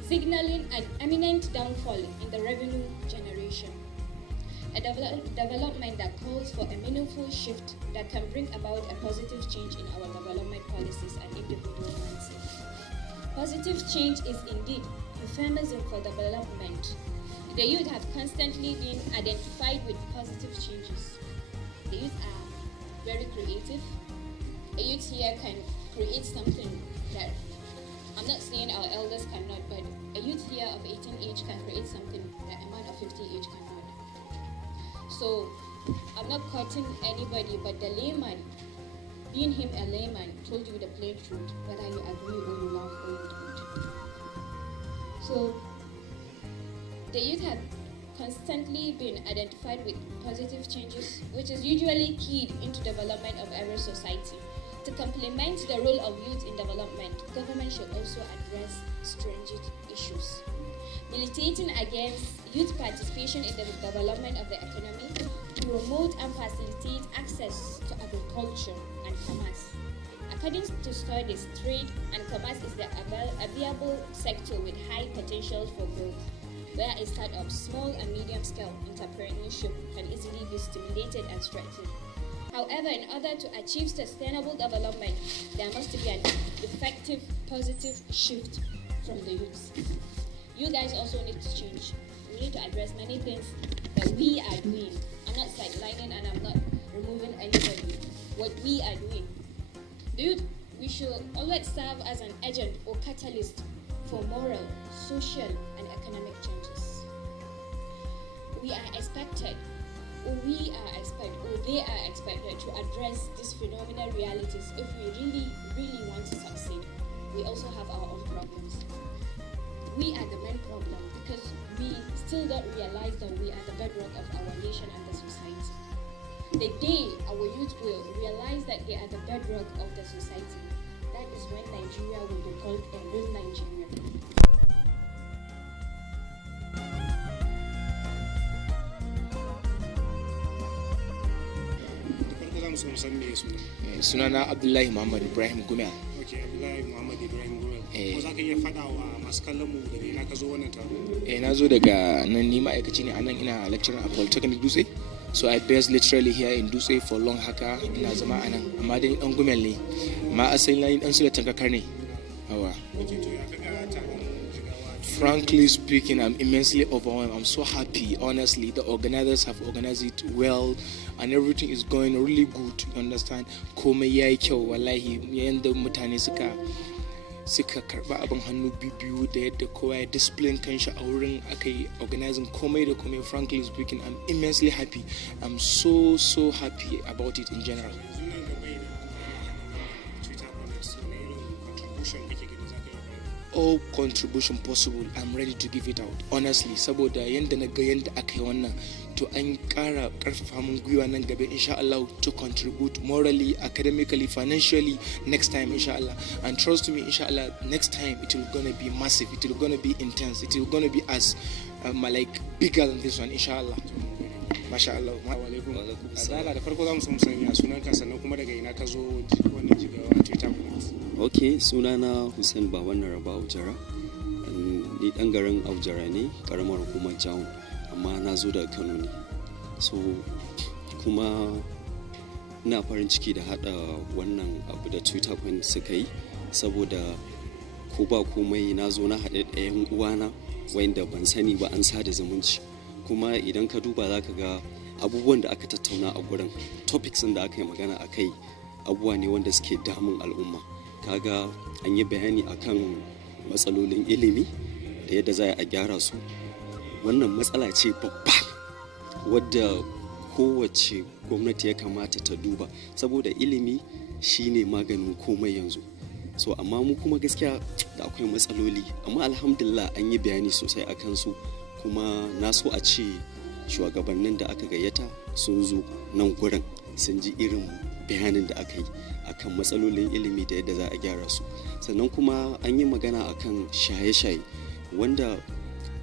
signaling an imminent downfall in the revenue generation. A development that calls for a meaningful shift that can bring about a positive change in our development policies and individual mindsets. Positive change is indeed euphemism for development. The youth have constantly been identified with positive changes. The youth are very creative. A youth here can create something that, I'm not saying our elders cannot, but a youth here of 18 age can create something that a man of 50 age cannot. So I'm not quoting anybody, but the layman, being him a layman, told you the plain truth, whether you agree or you laugh or you don't. So the youth have constantly been identified with positive changes, which is usually keyed into development of every society. To complement the role of youth in development, government should also address stringent issues. Militating against youth participation in the development of the economy, to promote and facilitate access to agriculture and commerce. According to studies, trade and commerce is the available sector with high potential for growth, where a startup, small and medium-scale entrepreneurship can easily be stimulated and strengthened. However, in order to achieve sustainable development, there must be an effective, positive shift from the youth. You guys also need to change. We need to address many things that we are doing. I'm not sidelining and I'm not removing anybody. What we are doing. The youth, we should always serve as an agent or catalyst for moral, social, and economic changes. We are expected, or they are expected to address these phenomenal realities if we really, really want to succeed. We also have our own problems. We are the main problem because we still don't realize that we are the bedrock of our nation and the society. The day our youth will realize that they are the bedrock of the society, that is when Nigeria will be called a real Nigeria. Sunana Abdullahi Muhammad Ibrahim Gumel. Abdullahi Muhammad Ibrahim Gumel. Ko za ka iya faɗa wa masu kallon mu daga ina ka zo wannan taro? Na zo daga nan, ni ma'aikaci ne a nan, ina lecturer a Polytechnic Dutse. So I based literally here in Dutse for long haka, ina zama a nan, amma dai dan Gumel ne. Ma asali na dan su da tankakar ne. Hawa. Frankly speaking, I'm immensely overwhelmed. I'm so happy, honestly. The organizers have organized it well and everything is going really good, you understand? Komai yayi kyau, wallahi, yanda mutane suka karba abin hannu biyu da yadda kowa ya discipline kanshi a wurin akai organizing komai da komai. Frankly speaking, I'm immensely happy. I'm so happy about it in general. All contribution possible, I'm ready to give it out, honestly. Saboda yanda na ga yanda aka yi wannan, to an ƙara ƙarfafa mun gwiwa nan gaba insha Allah to contribute morally, academically, financially next time insha Allah. And trust me, insha Allah, next time it will gonna be massive, it will gonna be intense, it will gonna be as like bigger than this one insha Allah. Masha Allah. Da farko za mu so mu sanya sunanka sannan kuma daga ina ka zo wannan Jigawa Twitter Point. Ok, sunana Hussein Baban Naraba Aujara. Ni dan garin Aujara ne, karamar hukumar Jawun, amma na zo daga Kano ne. So kuma ina farin ciki da hada wannan abu da Twitter Point suka yi, saboda ko ba komai na zo na haɗe da 'yan uwana wanda ban sani ba, an sada zumunci. Kuma idan ka duba za ka ga abubuwan da aka tattauna a gurin, topics da aka yi magana a kai, abubuwa ne wanda suke damun al'umma. Kaga an yi bayani akan matsalolin ilimi da yadda za a gyara su. Wannan matsala ce babba wadda kowace gwamnati ya kamata ta duba, saboda ilimi shine maganin komai yanzu. So amma mu kuma gaskiya da akwai matsaloli, amma alhamdulillah an yi bayani sosai a kansu. Kuma na so a ce shugabannin da aka gayyata sun zo nan gurin sun ji irin bayanin da aka yi akan matsalolin ilimi da yadda za a gyara su. Sannan kuma an yi magana akan shaye-shaye, wanda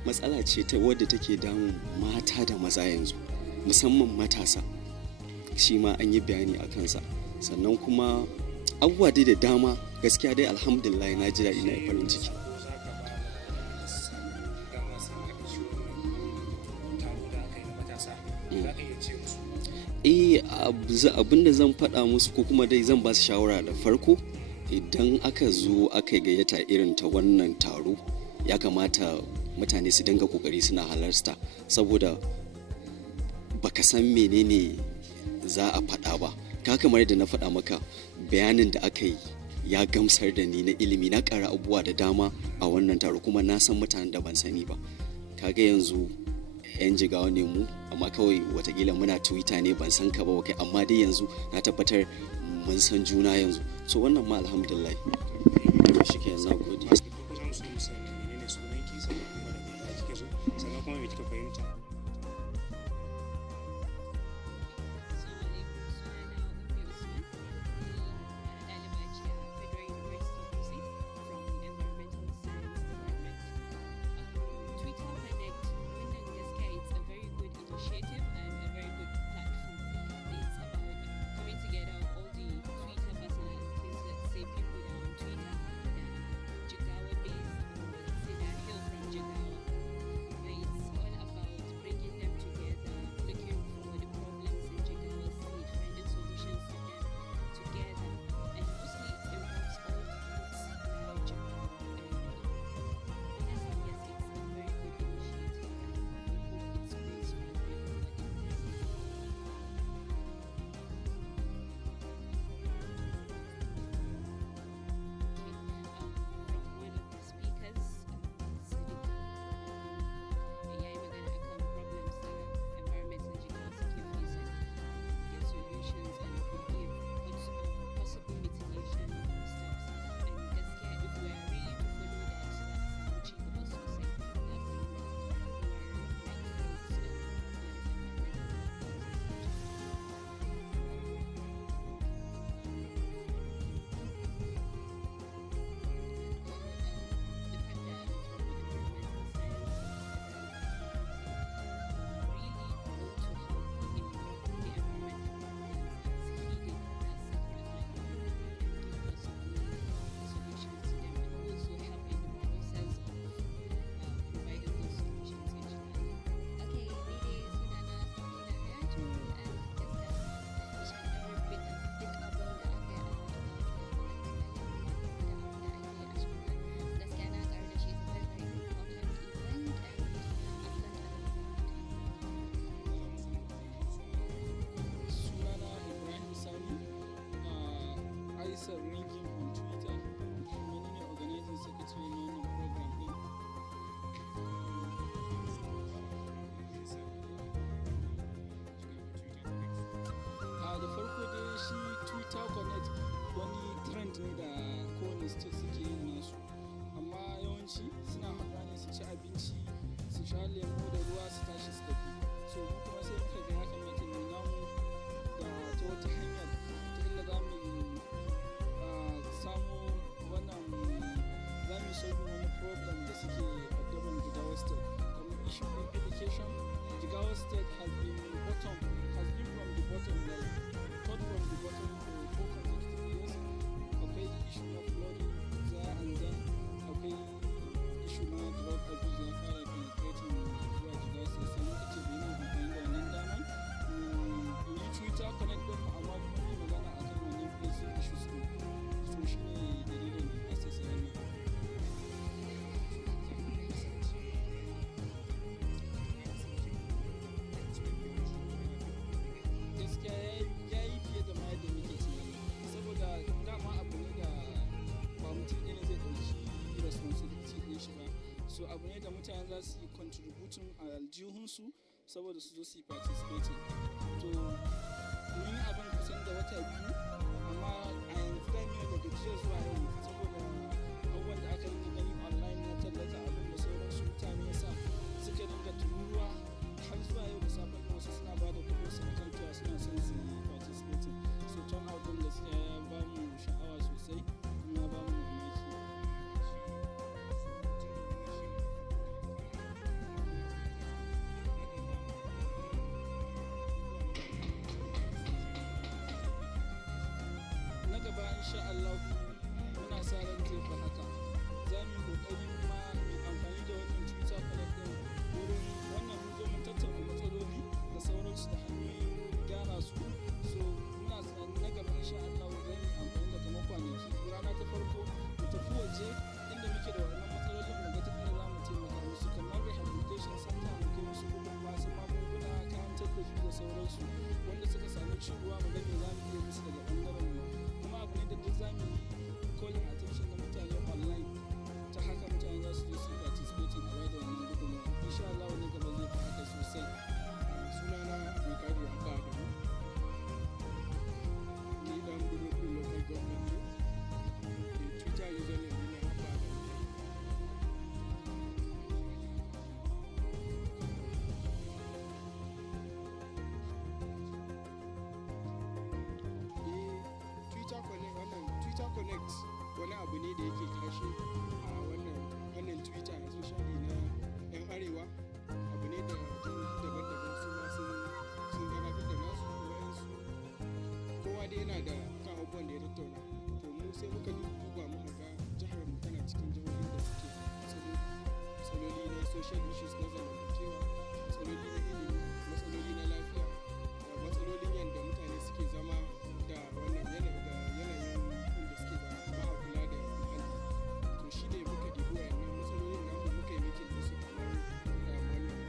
matsala ce ta wadda take damun mata da maza yanzu, musamman matasa, shi ma an yi bayani a kansa. Sannan kuma abubuwa dai da dama, gaskiya dai alhamdulillah na ji daɗi, na yi farin ciki. abin da zan faɗa musu ko kuma dai zan ba su shawara da farko, idan aka zo aka gayyata irin ta wannan taro, ya kamata mutane su dinga kokari suna halarta, saboda baka san menene za a faɗa ba. Ka kamar da na faɗa maka, bayanin da aka yi ya gamsar da ni na ilimi, na ƙara abubuwa da dama a wannan taro, kuma na san mutanen da ban sani ba. Kaga yanzu 'yan Jigawa ne mu, amma kawai watakila muna Twitter ne, ban san ka ba kai, amma dai yanzu na tabbatar mun san juna yanzu, so wannan ma alhamdulillah. Shi ke na gode. Sannan kuma me kika fahimta? ne da kowane state suke yin nasu, amma yawanci suna haɗuwa ne su ci abinci, su sha lemo da ruwa, su tashi su tafi. So mu kuma sai muka ga ya kamata mu namu da ta wata hanyar ta illa za mu samu wannan, za mu solve wani problem da suke addaban Jigawa state. Kamar issue of education, Jigawa state has been from the bottom, like third from the bottom for 4 consecutive years. Okay, issue of flooding there, and then okay, issue na drug abuse ya fara penetrating zuwa Jigawa state. Sai muka ce bai yi amfani da wannan daman mu yi Twitter connect din mu, amma kuma mu magana akan wannan pressing issues din. So shi ne dalilin da aka sai wannan. So abu ne da mutane za su yi contributing a aljihunsu saboda su zo su yi participating. To mun yi abin kusan da wata biyu, amma a yanzu da ne daga jiya zuwa yau saboda abubuwan da aka rinka gani online na tallata abin da sauransu, mutane ya sa suka dinga tururuwa har zuwa yau da safen nan wasu suna ba da kuɗi su kan cewa suna son su yi participating. So turn out din gaskiya ya ba mu sha'awa sosai, kuma ba mu mamaki. Insha Allah muna sa ran zai fi haka. Za mu yi kokari kuma mu amfani da wannan Twitter connect din wurin wannan mun zo mun tattauna matsaloli da sauransu da hanyoyin gyara su connect wani abu ne da yake tashi a wannan fannin Twitter especially na 'yan arewa. Abu ne da jihohi daban-daban su ma sun gabatar da nasu wayansu. Kowa dai yana da kan abubuwan da ya tattauna. To mu sai muka duba muka ga jihar mu tana cikin jihohin da suke matsaloli na social issues na zamantakewa, matsaloli na ilimi, matsaloli na lafiya, da matsalolin yadda mutane suke zama da wannan yanayin inda suke zama ba a kula da muhalli. To shi ne muka dibi wayannan matsalolin namu muka yi making da su kamar wannan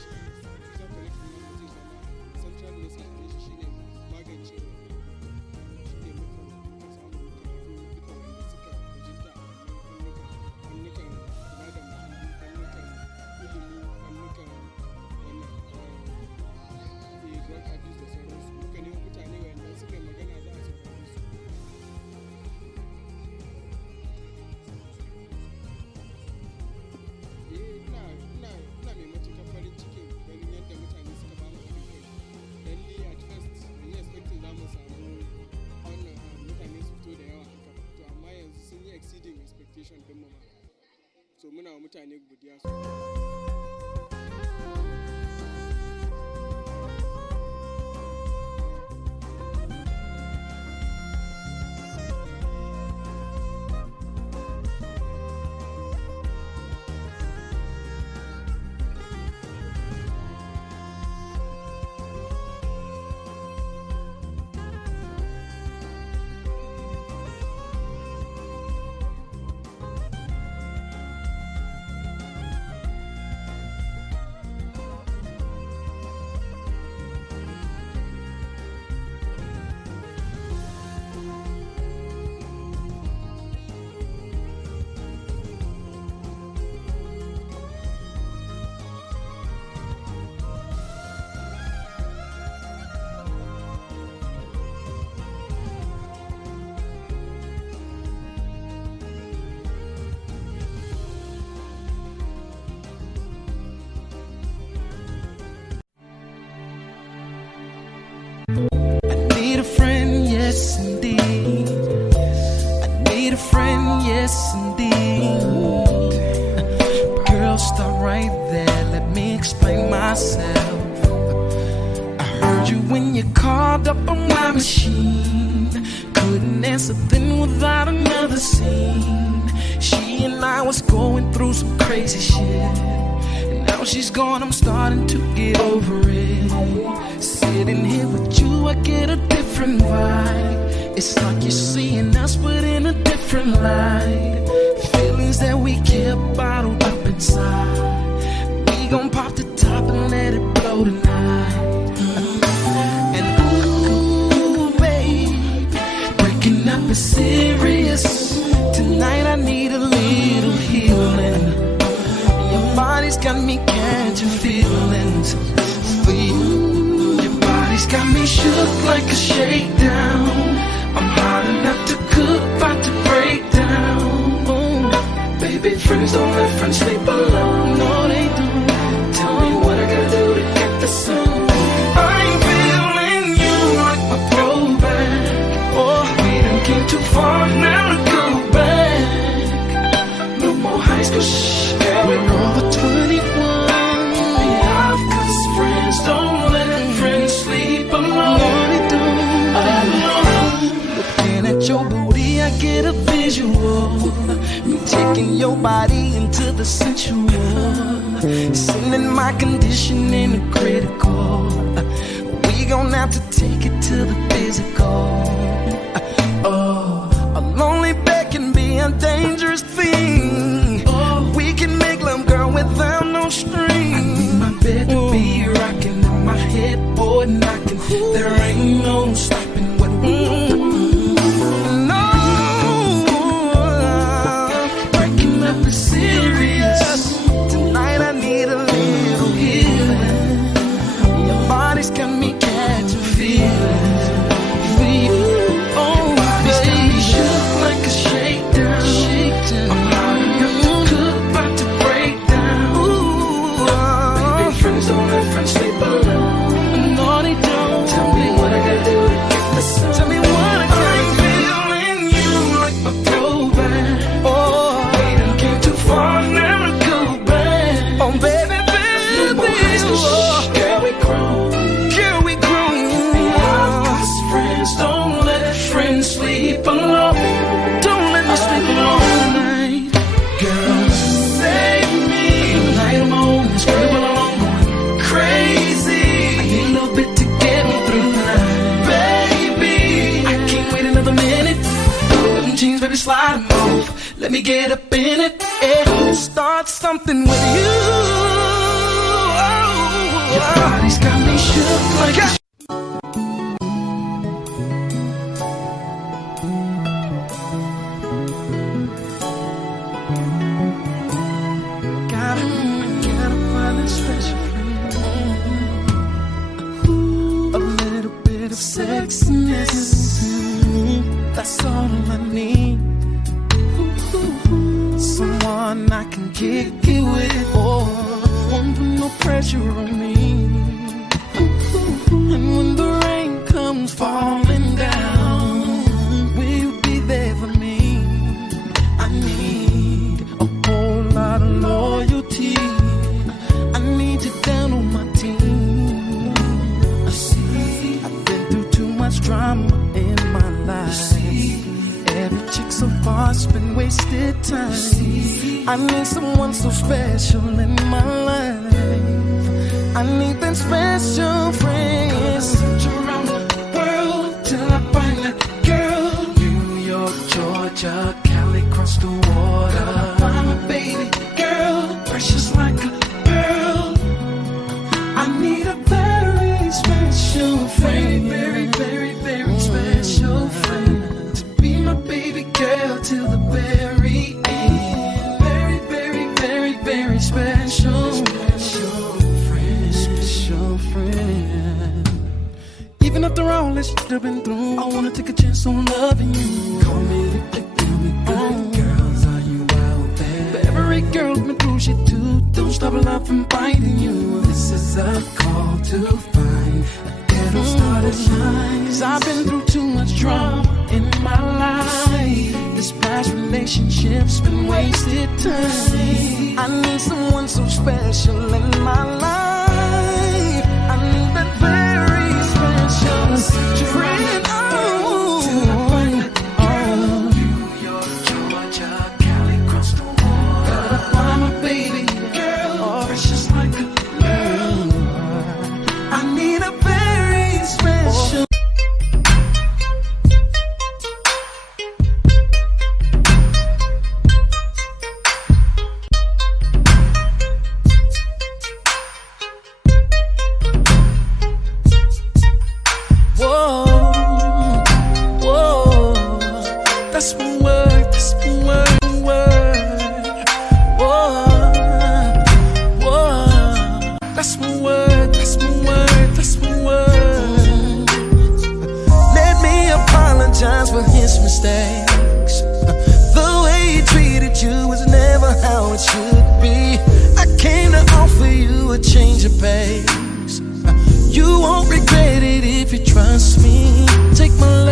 shi user collective namu zai zama central message ne shi shine magance shi ne muka samu muka haɗu duka wanda suka bajinta a wannan fannukan kula da muhalli, fannukan ilimi, fannukan wannan drug abuse da sauransu. Muka nemo mutane wanda suka magana za a saurare su. Ina mai matuƙar farin cikin ganin yadda mutane suka ba mu haɗin kai. Dan ni at first ban yi expecting za mu samu wannan mutane su fito da yawa haka. To amma yanzu sun yi exceeding expectation din mu ma. So muna wa mutane godiya yes indeed. I need a friend, yes indeed. Girl, stop right there, let me explain myself. I heard you when you called up on my machine. Couldn't answer then without another scene. She and I was going through some crazy shit. Now she's gone, I'm starting to get over it. Sitting here with you, I get a different vibe. It's like you're seeing us, but in a different light. Feelings that we kept bottled up inside. We gon' pop the top and let it blow tonight. And ooh, babe, breaking up is serious. Tonight I need a little healing. Body's got me catching feelings for you. Your body's got me shook like a shakedown. I'm hot enough to cook, about to break down. Baby, friends don't let friends sleep alone. No, they don't. Tell me what I gotta do to get the sun. I'm feeling you like my throwback. Oh, we done came too far now to go back. No more high school shit. We're over 21. Be off 'cause friends don't let friends sleep alone. Looking at your booty, I get a visual. Me taking your body into the sensual. Sending my condition into critical. We gon' have to take it to the physical. A lonely bed can be a dangerous thing. We can make love, girl, without no strings. I need my bed to be rocking and my headboard knocking. There ain't no stopping what we do. No, breaking up is serious. Tonight I need a little healing. Your body's got me catching feelings. booty slide and move. Let me get up in it, yeah. Start something with you. Your body's got me shook like a gotta find a special friend. A little bit of sexiness, that's all I need. Someone I can kick it with, oh, won't put no pressure on me. And when the rain comes falling down, will you be there for me? I need a whole lot of loyalty. I need you down on my team. I see I've been through too much drama in my life. Every chick so far's been wasted time. I need someone so special in my life. I need that special friend. Search around the world till I find that girl. New York, Georgia, Cali, across the water. Find my baby girl, precious like a pearl. I need a very special friend, very, very, very special friend. My baby girl till the very end. Very, very, very, very special. Special friend. Special friend. Even after all that shit I've been through, I wanna take a chance on loving you. Call me if they feel me good. Girls, are you out there? But every girl's been through shit too. Don't stop love from finding you. This is a call to find a ghetto star to shine. 'Cause I've been through too much drama in my life. This past relationship's been wasted time. I need someone so special in my life. I need that very special friend. New York, Georgia, Cali, across the water. Gotta find my baby girl, precious like a pearl. I need a very special. For his mistakes, the way he treated you was never how it should be. I came to offer you a change of pace. You won't regret it if you trust me. Take my